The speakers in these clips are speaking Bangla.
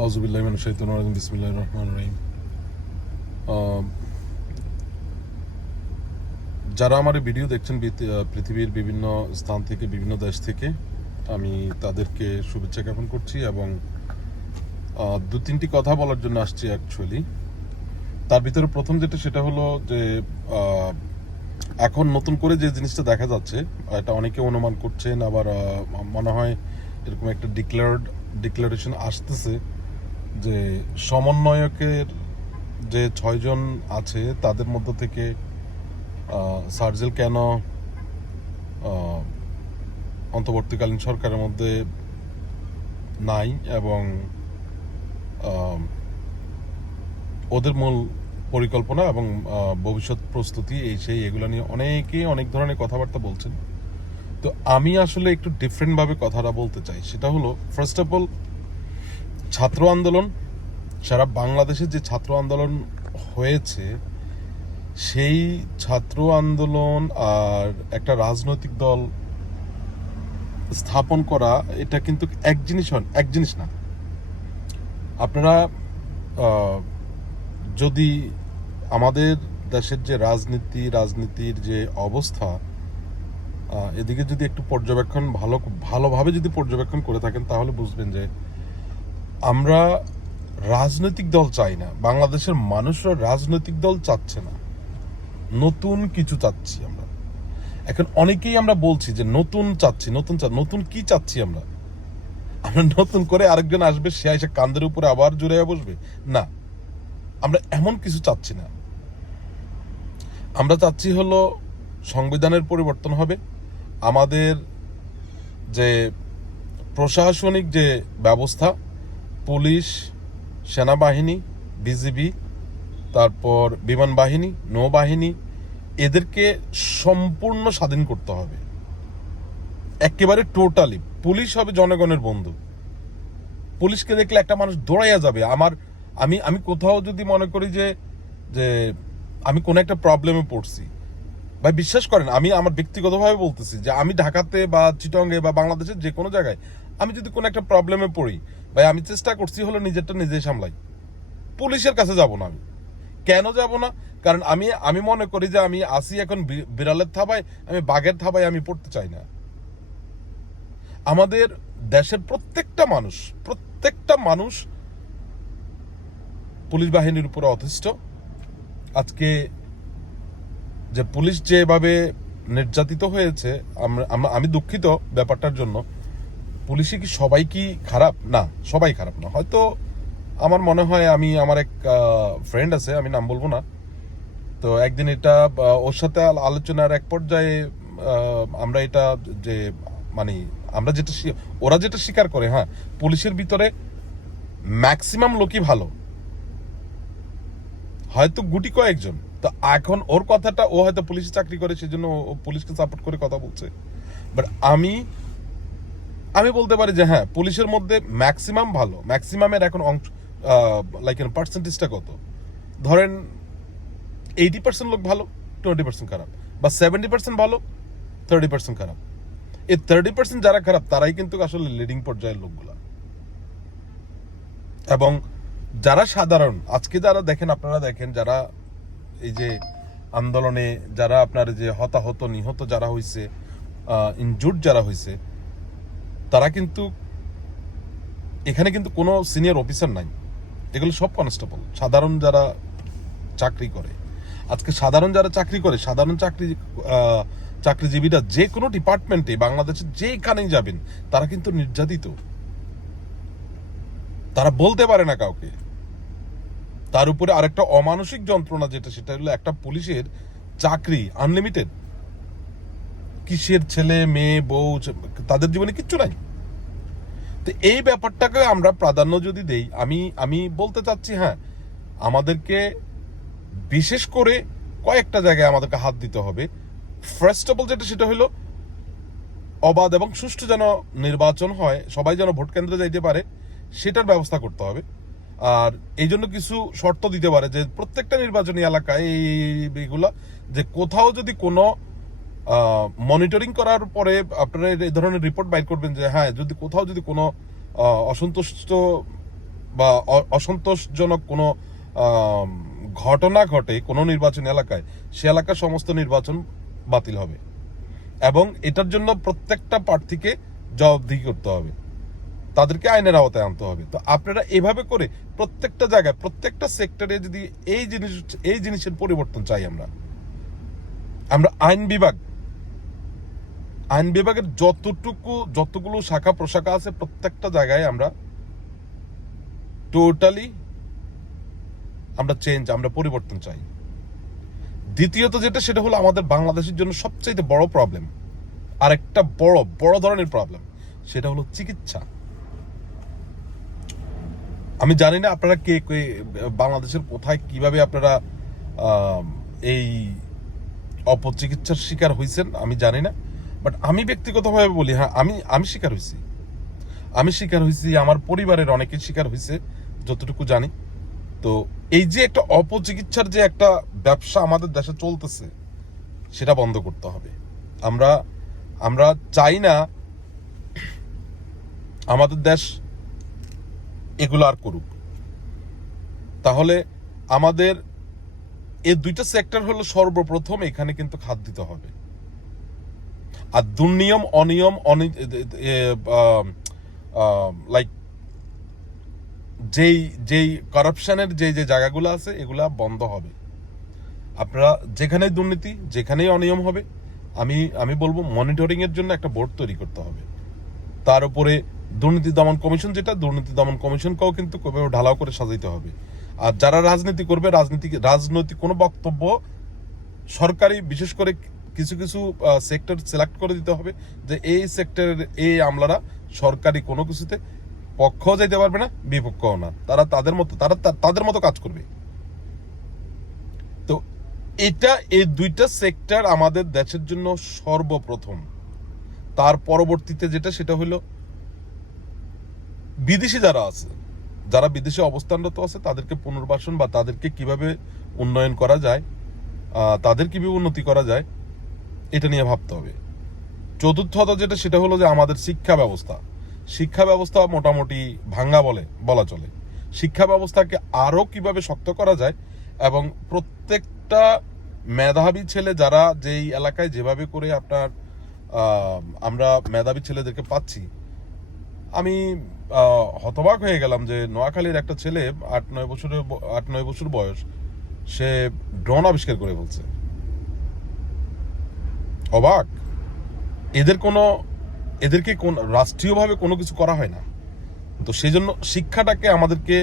আউযুবিল্লাহি মিনাশ শাইতানির রাজিম বিসমিল্লাহির রহমানির রহিম। যারা আমার এই ভিডিও দেখছেন পৃথিবীর বিভিন্ন স্থান থেকে, বিভিন্ন দেশ থেকে, আমি তাদেরকে শুভেচ্ছা জ্ঞাপন করছি এবং দু তিনটি কথা বলার জন্য আসছি অ্যাকচুয়ালি। তার ভিতরে প্রথম যেটা, সেটা হলো যে এখন নতুন করে যে জিনিসটা দেখা যাচ্ছে, এটা অনেকে অনুমান করছেন, আবার মনে হয় এরকম একটা ডিক্লারেশন আসতেছে যে সমন্বয়কের যে 6 জন আছে তাদের মধ্য থেকে সার্জেল কেন অন্তর্বর্তীকালীন সরকারের মধ্যে নাই, এবং ওদের মূল পরিকল্পনা এবং ভবিষ্যৎ প্রস্তুতি এই সেই এগুলো নিয়ে অনেকেই অনেক ধরনের কথাবার্তা বলছেন। তো আমি আসলে একটু ডিফারেন্টভাবে কথাটা বলতে চাই। সেটা হলো, ফার্স্ট অফ অল, ছাত্র আন্দোলন, সারা বাংলাদেশে যে ছাত্র আন্দোলন হয়েছে, সেই ছাত্র আন্দোলন আর একটা রাজনৈতিক দল স্থাপন করা, এটা কিন্তু এক জিনিস না। আপনারা যদি আমাদের দেশের যে রাজনীতির যে অবস্থা, এদিকে যদি একটু ভালোভাবে যদি পর্যবেক্ষণ করে থাকেন, তাহলে বুঝবেন যে আমরা রাজনৈতিক দল চাই না। বাংলাদেশের মানুষরা রাজনৈতিক দল চাচ্ছে না, নতুন কিছু চাচ্ছি আমরা। এখন অনেকেই আমরা বলছি যে নতুন চাচ্ছি, নতুন কি চাচ্ছি আমরা? আমরা নতুন করে আরেকজন আসবে, সে এসে কান্দের উপরে আবার জুড়ে বসবে? না, আমরা এমন কিছু চাচ্ছি না। আমরা চাচ্ছি হলো সংবিধানের পরিবর্তন হবে, আমাদের যে প্রশাসনিক যে ব্যবস্থা, পুলিশ, সেনাবাহিনী, বিজিবি, তারপর বিমান বাহিনী, নৌবাহিনী, এদেরকে সম্পূর্ণ স্বাধীন করতে হবে, একেবারে টোটালি। পুলিশ হবে জনগণের বন্ধু। পুলিশকে দেখলে একটা মানুষ দৌড়াইয়া যাবে। আমি কোথাও যদি মনে করি যে যে আমি কোনো একটা প্রবলেমে পড়ছি, ভাই বিশ্বাস করেন, আমি আমার ব্যক্তিগতভাবে বলতেছি যে আমি ঢাকাতে বা চিটংয়ে বা বাংলাদেশের যে কোনো জায়গায় আমি যদি কোনো একটা প্রবলেমে পড়ি, ভাই আমি চেষ্টা করছি হলো নিজেরটা নিজেই সামলাই। পুলিশের কাছে যাব না। আমি কেন যাব না? কারণ আমি মনে করি যে আমি আসি এখন বিড়ালের থাবায়, আমি বাঘের থাবায় আমি পড়তে চাই না। আমাদের দেশের প্রত্যেকটা মানুষ পুলিশ বাহিনীর উপরে অতিষ্ঠ। আজকে যে পুলিশ যেভাবে নির্যাতিত হয়েছে, আমি দুঃখিত ব্যাপারটার জন্য। পুলিশে কি সবাই কি খারাপ? না, সবাই খারাপ না। হয়তো আমার মনে হয়, আমার এক ফ্রেন্ড আছে, আমি নাম বলবো না, তো একদিন এটা ওর সাথে আলোচনার এক পর্যায়ে আমরা এটা যে মানে আমরা যেটা ওরা যেটা স্বীকার করে, হ্যাঁ, পুলিশের ভিতরে ম্যাক্সিমাম লোকই ভালো, হয়তো গুটি কয়েকজন। তো এখন ওর কথাটা, ও হয়তো পুলিশে চাকরি করে, সেজন্য ও পুলিশকে সাপোর্ট করে কথা বলছে। বাট আমি বলতে পারি যে হ্যাঁ, পুলিশের মধ্যে ম্যাক্সিমাম ভালো। ম্যাক্সিমামের এখন অংশ লাইক পার্সেন্টেজটা কত? ধরেন 80% লোক ভালো, 20% খারাপ, বা 70% ভালো, 30% খারাপ। এই 30% যারা খারাপ, তারাই কিন্তু আসলে লিডিং পর্যায়ের লোকগুলা। এবং যারা সাধারণ, আজকে যারা দেখেন, আপনারা দেখেন, যারা এই যে আন্দোলনে যারা আপনার যে হতাহত নিহত যারা হয়েছে, ইনজুর্ড যারা হয়েছে, তারা কিন্তু এখানে কিন্তু কোনো সিনিয়র অফিসার নাই। এগুলো সব কনস্টেবল, সাধারণ যারা চাকরি করে। আজকে সাধারণ যারা চাকরি করে, চাকরিজীবীরা যে কোনো ডিপার্টমেন্টে বাংলাদেশের যেখানেই যাবেন, তারা কিন্তু নির্যাতিত। তারা বলতে পারে না কাউকে। তার উপরে আরেকটা অমানসিক যন্ত্রণা যেটা, সেটা হলো একটা পুলিশের চাকরি আনলিমিটেড। কিসের ছেলে মেয়ে বউ, তাদের জীবনে কিচ্ছু নাই। তো এই ব্যাপারটাকে আমরা প্রাধান্য যদি দেই, আমি বলতে চাচ্ছি, হ্যাঁ, আমাদেরকে বিশেষ করে কয়েকটা জায়গায় আমাদেরকে হাত দিতে হবে। ফার্স্ট অফ অল যেটা, সেটা হলো অবাধ এবং সুষ্ঠু যেন নির্বাচন হয়, সবাই যেন ভোট কেন্দ্রে যাইতে পারে, সেটার ব্যবস্থা করতে হবে। আর এই জন্য কিছু শর্ত দিতে পারে যে প্রত্যেকটা নির্বাচনী এলাকায় এইগুলা, যে কোথাও যদি কোনো মনিটরিং করার পরে আপনারা এই ধরনের রিপোর্ট বাইর করবেন যে হ্যাঁ, যদি কোথাও যদি কোনো অসন্তুষ্ট বা অসন্তোষজনক কোনো আম, ঘটনা ঘটে কোনো নির্বাচনী এলাকায়, সে এলাকার সমস্ত নির্বাচন বাতিল হবে এবং এটার জন্য প্রত্যেকটা প্রার্থীকে জবাবদিহি করতে হবে, তাদেরকে আইনের আওতায় আনতে হবে। তো আপনারা এভাবে করে প্রত্যেকটা জায়গায় প্রত্যেকটা সেক্টরে যদি এই জিনিসের পরিবর্তন চাই, আমরা আইন বিভাগের যতগুলো শাখা প্রশাখা আছে প্রত্যেকটা জায়গায় আমরা টোটালি আমরা পরিবর্তন চাই। দ্বিতীয়ত যেটা, সেটা হলো আমাদের বাংলাদেশের জন্য সবচেয়ে বড় প্রবলেম, আরেকটা বড় ধরনের প্রবলেম, সেটা হলো চিকিৎসা। আমি জানি না আপনারা কে বাংলাদেশের কোথায় কিভাবে আপনারা এই অপচিকিৎসার শিকার হয়েছেন আমি জানি না, বাট আমি ব্যক্তিগতভাবে বলি, হ্যাঁ আমি শিকার হয়েছি, আমার পরিবারের অনেকে শিকার হয়েছে যতটুকু জানি। তো এই যে একটা অপচিকিৎসার যে একটা ব্যবসা আমাদের দেশে চলতেছে, সেটা বন্ধ করতে হবে। আমরা চাই না আমাদের দেশ এগুলো আর করুক। তাহলে আমাদের এই দুইটা সেক্টর হলো সর্বপ্রথম, এখানে কিন্তু খাত দিতে হবে। আর দুর্নিয়ম অনিয়ম লাইক যেই কারাপশনের যে জায়গাগুলো আছে এগুলা বন্ধ হবে। আপনারা যেখানেই দুর্নীতি, যেখানেই অনিয়ম হবে, আমি বলবো মনিটরিং এর জন্য একটা বোর্ড তৈরি করতে হবে। তার উপরে দুর্নীতি দমন কমিশন, যেটা দুর্নীতি দমন কমিশনকেও কিন্তু ঢালাও করে সাজাইতে হবে। আর যারা রাজনীতি করবে, রাজনৈতিক কোনো বক্তব্য সরকারি, বিশেষ করে কিছু সেক্টর সিলেক্ট করে দিতে হবে যে এই সেক্টরের এই আমলারা সরকারি কোনো কিছুতে পক্ষও যাইতে পারবে না, বিপক্ষও না, তারা তাদের মতো কাজ করবে। তো এই দুইটা সেক্টর আমাদের দেশের জন্য সর্বপ্রথম। তার পরবর্তীতে যেটা, সেটা হলো বিদেশি যারা বিদেশে অবস্থানরত আছে তাদেরকে পুনর্বাসন বা তাদেরকে কিভাবে উন্নয়ন করা যায়, তাদের কিভাবে উন্নতি করা যায়, এটা নিয়ে ভাবতে হবে। চতুর্থত যেটা, সেটা হলো যে আমাদের শিক্ষা ব্যবস্থা মোটামুটি ভাঙ্গা বলা চলে। শিক্ষা ব্যবস্থাকে আরো কিভাবে শক্ত করা যায় এবং প্রত্যেকটা মেধাবী ছেলে, যারা যেই এলাকায় যেভাবে করে আমরা মেধাবী ছেলেদেরকে পাচ্ছি, আমি হতবাক হয়ে গেলাম যে নোয়াখালীর একটা ছেলে 8-9 বছর বয়স, সে ড্রোন আবিষ্কার করে ফেলছে। অবাক! এদেরকে রাষ্ট্রীয়ভাবে কোনো কিছু করা হয় না। তো সেই জন্য শিক্ষাটাকে আমাদেরকে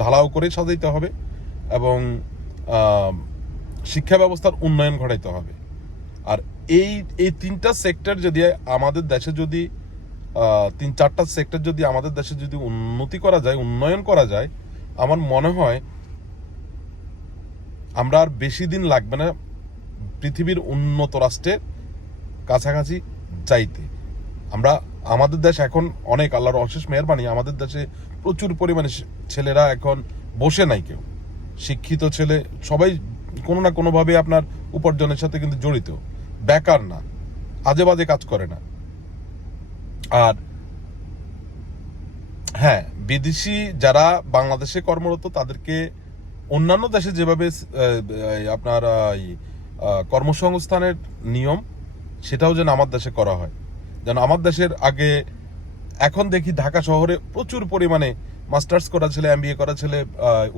ঢালাও করে সাজাইতে হবে এবং শিক্ষা ব্যবস্থার উন্নয়ন ঘটাইতে হবে। আর এই তিনটা সেক্টর যদি আমাদের দেশে, যদি 3-4টা সেক্টর যদি আমাদের দেশে যদি উন্নয়ন করা যায়, আমার মনে হয় আমরা আর বেশি দিন লাগবে না পৃথিবীর উন্নত রাষ্ট্রের কাছাকাছি যাইতে। আমাদের দেশ এখন অনেক, আল্লাহর অশেষ মেহেরবানি, আমাদের দেশে প্রচুর পরিমাণে ছেলেরা এখন বসে নাই, কেউ শিক্ষিত ছেলে, সবাই কোনো না কোনোভাবে আপনার উপার্জনের সাথে কিন্তু জড়িত, বেকার না, আজে বাজে কাজ করে না। আর হ্যাঁ, বিদেশি যারা বাংলাদেশে কর্মরত, তাদেরকে অন্যান্য দেশে যেভাবে আপনার কর্মসংস্থানের নিয়ম, সেটাও যেন আমার দেশে করা হয়। যেন আমার দেশের আগে, এখন দেখি ঢাকা শহরে প্রচুর পরিমাণে মাস্টার্স করা ছেলে, MBA করা ছেলে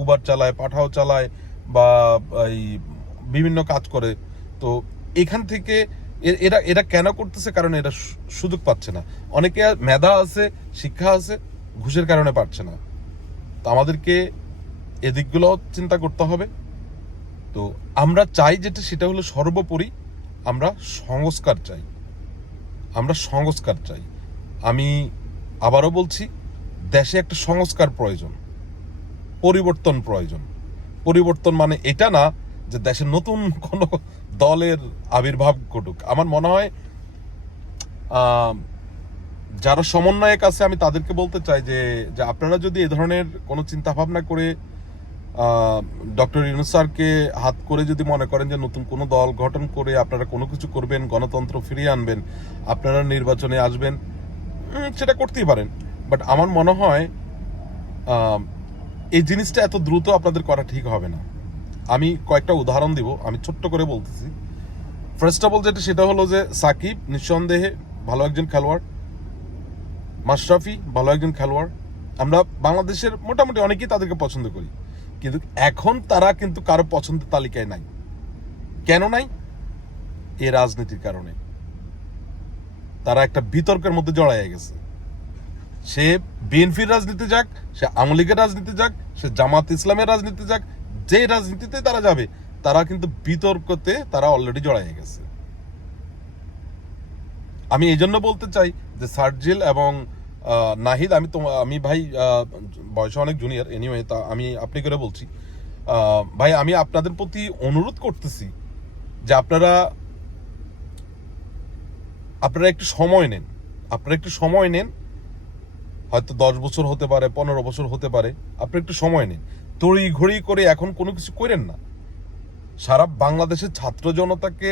উবার চালায়, পাঠাও চালায় বা এই বিভিন্ন কাজ করে। তো এখান থেকে এরা কেন করতেছে? কারণ এরা সুযোগ পাচ্ছে না। অনেকে মেধা আছে, শিক্ষা আছে, ঘুষের কারণে পাচ্ছে না। তো আমাদেরকে এদিকগুলো চিন্তা করতে হবে। তো আমরা চাই যেটা, সেটা হলো সর্বোপরি আমরা সংস্কার চাই। আমি আবারও বলছি, দেশে একটা সংস্কার প্রয়োজন, পরিবর্তন মানে এটা না যে দেশে নতুন কোন দলের আবির্ভাব ঘটুক। আমার মনে হয় যারা সমন্বয়ক আছে, আমি তাদেরকে বলতে চাই যে আপনারা যদি এ ধরনের কোনো চিন্তা ভাবনা করে ডক্টর ইউনূস স্যারকে হাত করে যদি মনে করেন যে নতুন কোনো দল গঠন করে আপনারা কোনো কিছু করবেন, গণতন্ত্র ফিরিয়ে আনবেন, আপনারা নির্বাচনে আসবেন, সেটা করতেই পারেন। বাট আমার মনে হয় এই জিনিসটা এত দ্রুত আপনাদের করা ঠিক হবে না। আমি কয়েকটা উদাহরণ দিব, আমি ছোট্ট করে বলতেছি। ফার্স্ট অফ অল যেটা, সেটা হলো যে সাকিব নিঃসন্দেহে ভালো একজন খেলোয়াড়, মাশরাফি ভালো একজন খেলোয়াড়, আমরা বাংলাদেশের মোটামুটি অনেকেই তাদেরকে পছন্দ করি, কিন্তু এখন তারা কিন্তু কারো পছন্দের তালিকায় নাই। কেন নাই? এই রাজনীতির কারণে। তারা একটা বিতর্কের মধ্যে জড়াইয়া গেছে। সে বিএনপির রাজনীতি যাক, সে আওয়ামী লীগের রাজনীতি যাক, সে জামাত ইসলামের রাজনীতি যাক, যে রাজনীতিতে তারা যাবে, তারা কিন্তু বিতর্কতে তারা অলরেডি জড়াইয়া গেছে। আমি এই জন্য বলতে চাই যে সার্জিল এবং নাহিদ, আমি ভাই বয়সে অনেক জুনিয়র, এনিওয়ে তা আমি আপনি করে বলছি, ভাই আমি আপনাদের প্রতি অনুরোধ করতেছি যে আপনারা একটু সময় নেন। একটু সময় নেন, হয়তো 10 বছর হতে পারে, 15 বছর হতে পারে, আপনি একটু সময় নেন। তড়ি ঘড়ি করে এখন কোনো কিছু করেন না। সারা বাংলাদেশের ছাত্র জনতাকে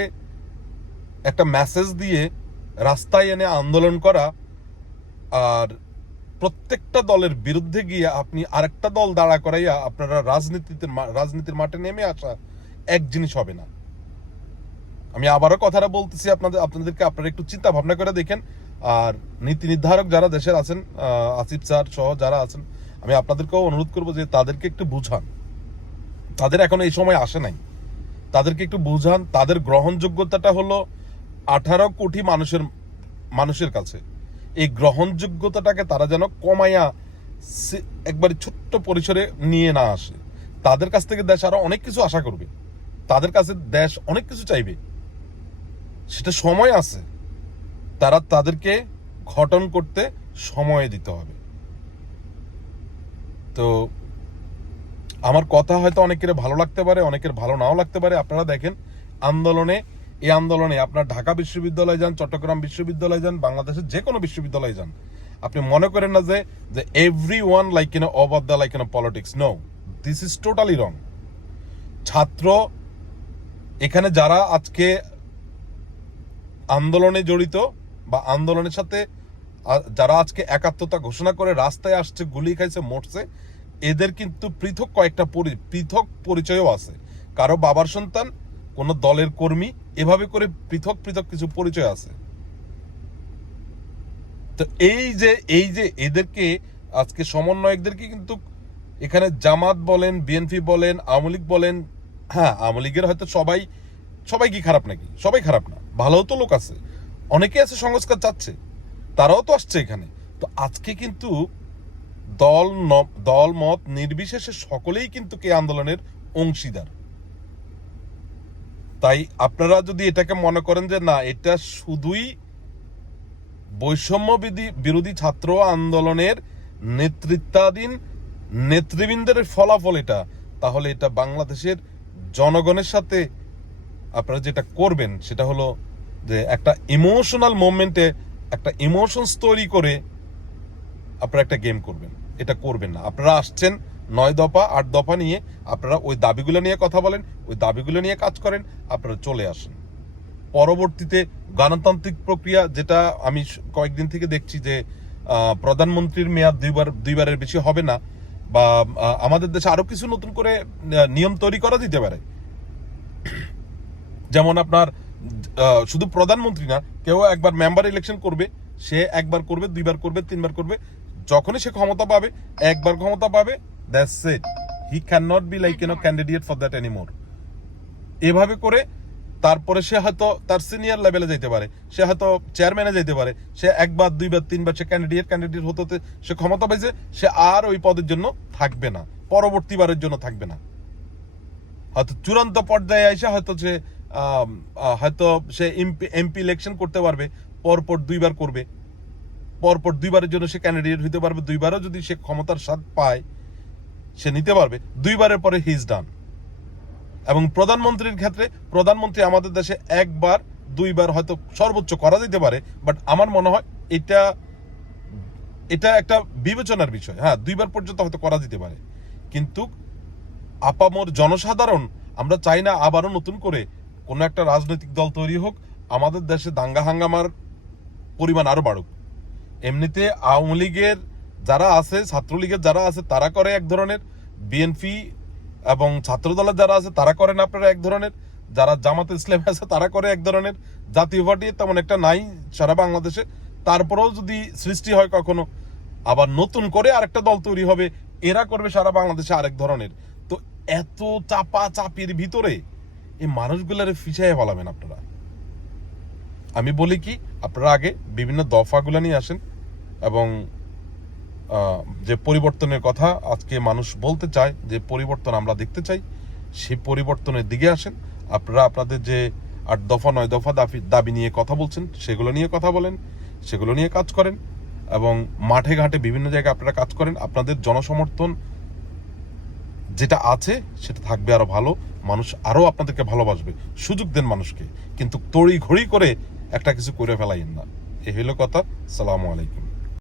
একটা মেসেজ দিয়ে রাস্তায় এনে আন্দোলন করা, আর প্রত্যেকটা দলের বিরুদ্ধে গিয়ে আপনি আরেকটা দল দাঁড়া করাইয়া আপনারা রাজনীতির মাঠে নেমে আসা এক জিনিস হবে না। আমি আবারও কথাটা বলতেছি আপনাদেরকে, আপনারা একটু চিন্তা ভাবনা করে দেখেন। আর নীতি নির্ধারক যারা দেশের আছেন, আসিফ স্যার সহ যারা আছেন, আমি আপনাদেরকেও অনুরোধ করবো যে তাদেরকে একটু বুঝান। তাদের এখন এই সময় আসে নাই, তাদেরকে একটু বুঝান। তাদের গ্রহণযোগ্যতাটা হলো 18 কোটি মানুষের কাছে। এই গ্রহণযোগ্যতাটাকে তারা যেন কমাইয়া একবারে ছোট্ট পরিসরে নিয়ে না আসে। তাদের কাছ থেকে দেশ আরো অনেক কিছু আশা করবে, তাদের কাছে দেশ অনেক কিছু চাইবে, সেটা সময় আছে। তাদেরকে গঠন করতে সময় দিতে হবে। তো আমার কথা হয়তো অনেকের ভালো লাগতে পারে, অনেকের ভালো নাও লাগতে পারে। আপনারা দেখেন এই আন্দোলনে আপনার ঢাকা বিশ্ববিদ্যালয় যান, চট্টগ্রাম বিশ্ববিদ্যালয় যান, বাংলাদেশের যে কোনো বিশ্ববিদ্যালয়ে যান, আপনি মনে করেন না যে everyone like over the like politics. No, this is totally wrong. ছাত্র এখানে যারা আজকে আন্দোলনে জড়িত বা আন্দোলনের সাথে যারা আজকে একাত্মতা ঘোষণা করে রাস্তায় আসছে, গুলি খাইছে, মরছে, এদের কিন্তু পৃথক কয়েকটা পৃথক পরিচয়ও আছে। কারো বাবার সন্তান, কোন দলের কর্মী, এভাবে করে পৃথক পৃথক কিছু পরিচয় আছে। তো এই যে এদেরকে আজকে সমন্বয়কদেরকে কিন্তু এখানে জামাত বলেন, বিএনপি বলেন, আওয়ামী লীগ বলেন, হ্যাঁ আওয়ামী লীগের হয়তো সবাই কি খারাপ নাকি? সবাই খারাপ না, ভালো তো লোক আছে, অনেকে আছে সংস্কার চাচ্ছে, তারাও তো আসছে এখানে। তো আজকে কিন্তু দল মত নির্বিশেষে সকলেই কিন্তু কে আন্দোলনের অংশীদার। তাই আপনারা যদি এটাকে মনে করেন যে না, এটা শুধুই বৈষম্য বিরোধী ছাত্র আন্দোলনের নেতৃত্বাধীন নেতৃবৃন্দের ফলাফল এটা, তাহলে এটা বাংলাদেশের জনগণের সাথে আপনারা যেটা করবেন সেটা হলো যে একটা ইমোশনাল মোমেন্টে একটা ইমোশনস তৈরি করে আপনারা একটা গেম করবেন। এটা করবেন না। আপনারা আসছেন 9 দফা 8 দফা নিয়ে, আপনারা ওই দাবিগুলো নিয়ে কথা বলেন, ওই দাবিগুলো নিয়ে কাজ করেন, আপনারা চলে আসেন। পরবর্তীতে গণতান্ত্রিক প্রক্রিয়া, যেটা আমি কয়েকদিন থেকে দেখছি যে প্রধানমন্ত্রীর মেয়াদ দুইবারের বেশি হবে না, বা আমাদের দেশে আরো কিছু নতুন করে নিয়ম তৈরি করা যেতে পারে। যেমন আপনার শুধু প্রধানমন্ত্রী না, কেউ একবার মেম্বার ইলেকশন করবে, সে একবার করবে, 2বার করবে, 3বার করবে, যখনই সে ক্ষমতা পাবে, একবার ক্ষমতা পাবে, that's it, he can not be like candidate for that anymore. এভাবে করে তারপরে সে হয়তো তার সিনিয়র লেভেলে যেতে পারে, সে হয়তো চেয়ারম্যানে যেতে পারে, সে 1বার 2বার 3বার সে ক্যান্ডিডেট হতে সে ক্ষমতা পাইছে, সে আর ওই পদের জন্য থাকবে না, পরবর্তীবারের জন্য থাকবে না। হয়তো চূড়ান্ত পর্যায়ে এসে হয়তো সে এমপি ইলেকশন করতে পারবে, পরপর 2বার করবে, পরপর 2বারের জন্য সে ক্যান্ডিডেট হইতে পারবে, 2বারও যদি সে ক্ষমতার স্বাদ পায় সে নিতে পারবে, 2বারের পরে হি ইজ ডান। এবং প্রধানমন্ত্রীর ক্ষেত্রে, প্রধানমন্ত্রী আমাদের দেশে 1বার 2বার হয়তো সর্বোচ্চ করা যেতে পারে, বাট আমার মনে হয় এটা একটা বিবেচনার বিষয়। হ্যাঁ, 2বার পর্যন্ত হয়তো করা যেতে পারে, কিন্তু আপামর জনসাধারণ আমরা চাই না আবারও নতুন করে কোনো একটা রাজনৈতিক দল তৈরি হোক, আমাদের দেশে দাঙ্গা হাঙ্গামার পরিমাণ আরো বাড়ুক। এমনিতে আওয়ামী লীগের যারা আছে, ছাত্রলীগের যারা আছে, তারা করে এক ধরনের, বিএনপি এবং ছাত্রদলের যারা আছে তারা করেন আপনারা এক ধরনের, যারা জামাতে ইসলামী আছে তারা করে এক ধরনের, জাতীয় পার্টি তেমন একটা নাই সারা বাংলাদেশে। তারপরেও যদি সৃষ্টি হয় কখনো, আবার নতুন করে আরেকটা দল তৈরি হবে, এরা করবে সারা বাংলাদেশে আরেক ধরনের। তো এত চাপা চাপির ভিতরে এই মানুষগুলারে ফিসাইয়ে ফেলাবেন আপনারা। আমি বলি কি, আপনারা আগে বিভিন্ন দফাগুলো নিয়ে আসেন, এবং যে পরিবর্তনের কথা আজকে মানুষ বলতে চায়, যে পরিবর্তন আমরা দেখতে চাই, সেই পরিবর্তনের দিকে আসেন। আপনারা আপনাদের যে 8 দফা 9 দফা দাবি নিয়ে কথা বলছেন, সেগুলো নিয়ে কথা বলেন, সেগুলো নিয়ে কাজ করেন, এবং মাঠে ঘাটে বিভিন্ন জায়গায় আপনারা কাজ করেন। আপনাদের জনসমর্থন যেটা আছে সেটা থাকবে আরো ভালো, মানুষ আরো আপনাদেরকে ভালোবাসবে। সুযোগ দেন মানুষকে, কিন্তু তড়ি ঘড়ি করে একটা কিছু করে ফেলাইন না। এই হলো কথা। আসসালামু আলাইকুম।